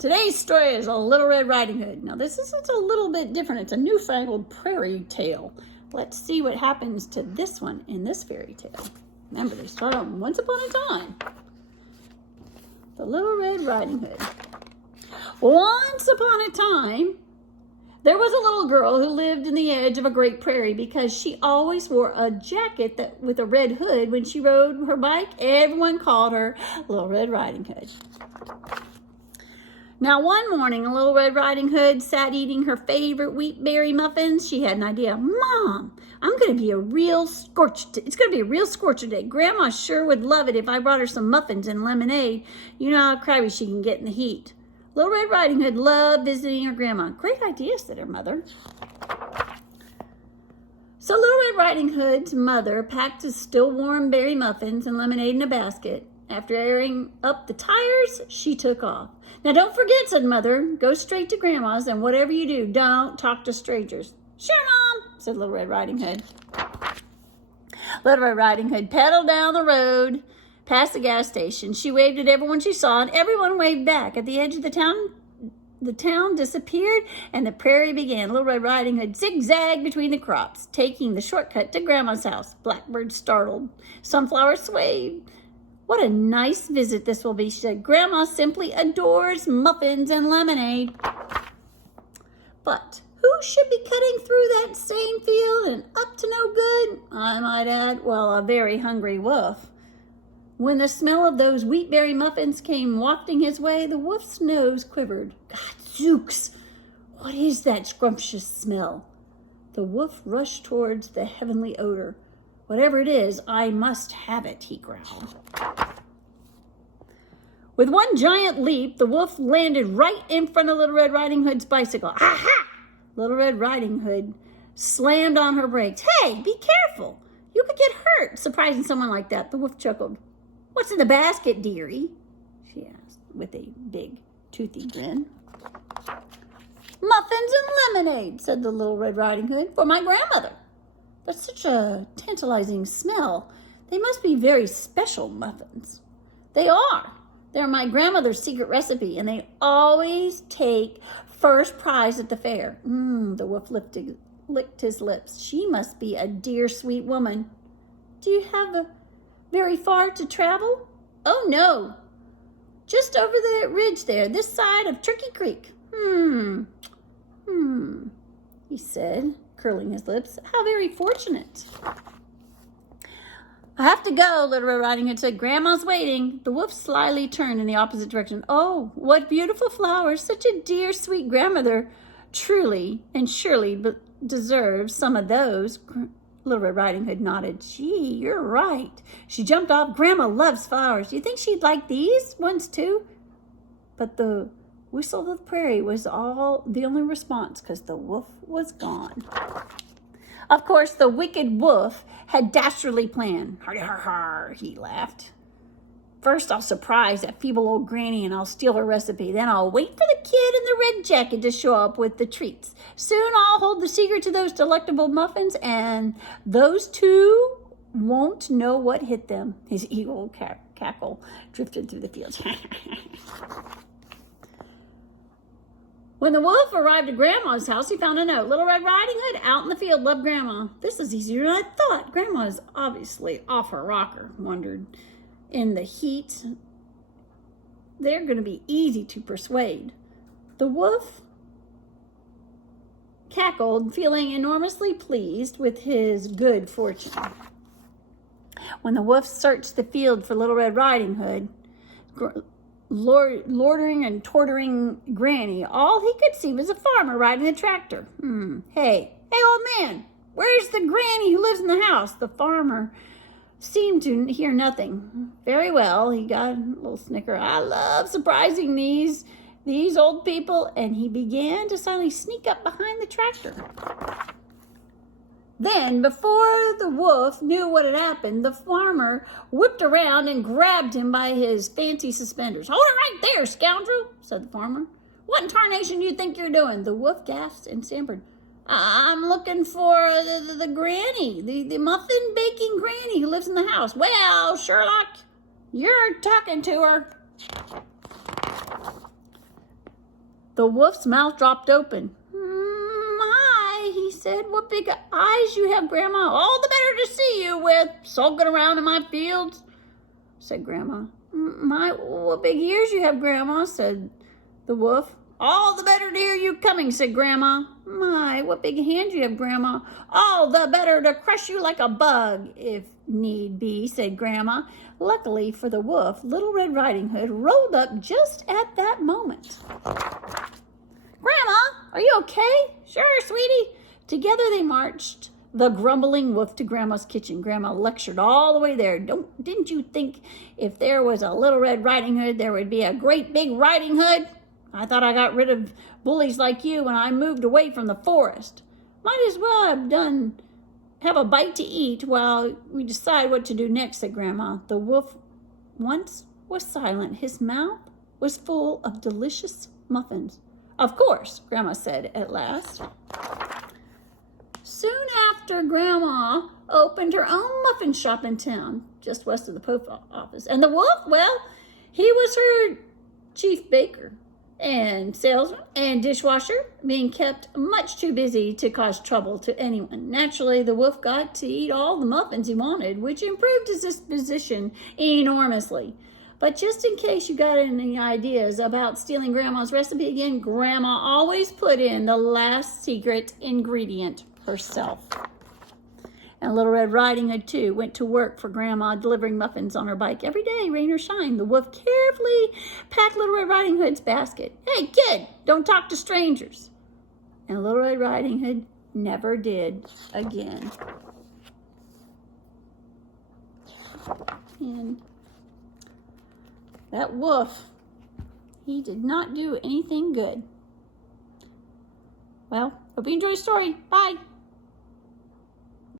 Today's story is a Little Red Riding Hood. Now this is a little bit different. It's a newfangled prairie tale. Let's see what happens to this one in this fairy tale. Remember, they start on once upon a time. The Little Red Riding Hood. Once upon a time, there was a little girl who lived in the edge of a great prairie because she always wore a jacket with a red hood when she rode her bike. Everyone called her Little Red Riding Hood. Now, one morning, a Little Red Riding Hood sat eating her favorite wheat berry muffins. She had an idea. Mom, it's going to be a real scorcher day. Grandma sure would love it if I brought her some muffins and lemonade. You know how crabby she can get in the heat. Little Red Riding Hood loved visiting her grandma. Great idea, said her mother. So Little Red Riding Hood's mother packed the still warm berry muffins and lemonade in a basket. After airing up the tires, she took off. Now don't forget, said Mother, go straight to Grandma's, and whatever you do, don't talk to strangers. Sure, Mom, said Little Red Riding Hood. Little Red Riding Hood pedaled down the road past the gas station. She waved at everyone she saw, and everyone waved back. At the edge of the town disappeared, and the prairie began. Little Red Riding Hood zigzagged between the crops, taking the shortcut to Grandma's house. Blackbirds startled. Sunflowers swayed. What a nice visit this will be, she said. Grandma simply adores muffins and lemonade. But who should be cutting through that same field and up to no good? I might add, well, a very hungry wolf. When the smell of those wheatberry muffins came wafting his way, the wolf's nose quivered. Gadzooks! What is that scrumptious smell? The wolf rushed towards the heavenly odor. Whatever it is, I must have it, he growled. With one giant leap, the wolf landed right in front of Little Red Riding Hood's bicycle. Aha! Little Red Riding Hood slammed on her brakes. Hey, be careful. You could get hurt. Surprising someone like that, the wolf chuckled. What's in the basket, dearie? She asked with a big, toothy grin. Muffins and lemonade, said the Little Red Riding Hood, for my grandmother. That's such a tantalizing smell. They must be very special muffins. They are. They're my grandmother's secret recipe, and they always take first prize at the fair. The wolf licked his lips. She must be a dear, sweet woman. Do you have very far to travel? Oh, no. Just over the ridge there, this side of Turkey Creek. He said, curling his lips. How very fortunate. I have to go, Little Red Riding Hood said. Grandma's waiting. The wolf slyly turned in the opposite direction. Oh, what beautiful flowers. Such a dear, sweet grandmother. Truly and surely deserves some of those. Little Red Riding Hood nodded. Gee, you're right. She jumped off. Grandma loves flowers. Do you think she'd like these ones too? But the whistle of the prairie was the only response because the wolf was gone. Of course, the wicked wolf had dastardly planned. Har, har, har, he laughed. First, I'll surprise that feeble old granny and I'll steal her recipe. Then I'll wait for the kid in the red jacket to show up with the treats. Soon I'll hold the secret to those delectable muffins, and those two won't know what hit them. His eagle cackle drifted through the fields. When the wolf arrived at Grandma's house, he found a note. Little Red Riding Hood, out in the field, loved Grandma. This is easier than I thought. Grandma is obviously off her rocker, wondered. In the heat, they're going to be easy to persuade. The wolf cackled, feeling enormously pleased with his good fortune. When the wolf searched the field for Little Red Riding Hood, loitering and torturing Granny, all he could see was a farmer riding a tractor. Hey, old man, where's the granny who lives in the house? The farmer seemed to hear nothing. Very well, he got a little snicker. I love surprising these old people, and he began to silently sneak up behind the tractor. Then, before the wolf knew what had happened, the farmer whipped around and grabbed him by his fancy suspenders. Hold it right there, scoundrel, said the farmer. What in tarnation do you think you're doing? The wolf gasped and stammered. I'm looking for the granny, the muffin baking granny who lives in the house. Well, Sherlock, you're talking to her. The wolf's mouth dropped open. My, he said, what big eyes you have, Grandma. All the better to see you with, sulking around in my fields, said Grandma. My, what big ears you have, Grandma, said the wolf. All the better to hear you coming, said Grandma. My, what big hands you have, Grandma. All the better to crush you like a bug, if need be, said Grandma. Luckily for the wolf, Little Red Riding Hood rolled up just at that moment. Grandma, are you okay? Sure, sweetie. Together they marched the grumbling wolf to Grandma's kitchen. Grandma lectured all the way there. Didn't you think if there was a Little Red Riding Hood, there would be a great big Riding Hood? I thought I got rid of bullies like you when I moved away from the forest. Might as well have a bite to eat while we decide what to do next, said Grandma. The wolf once was silent. His mouth was full of delicious muffins. Of course, Grandma said at last. Soon after, Grandma opened her own muffin shop in town, just west of the post office. And the wolf, well, he was her chief baker and salesman and dishwasher, being kept much too busy to cause trouble to anyone. Naturally, the wolf got to eat all the muffins he wanted, which improved his disposition enormously. But just in case you got any ideas about stealing Grandma's recipe again, Grandma always put in the last secret ingredient herself. And Little Red Riding Hood, too, went to work for Grandma, delivering muffins on her bike every day, rain or shine. The wolf carefully packed Little Red Riding Hood's basket. Hey, kid, don't talk to strangers. And Little Red Riding Hood never did again. And that wolf, he did not do anything good. Well, hope you enjoyed the story. Bye.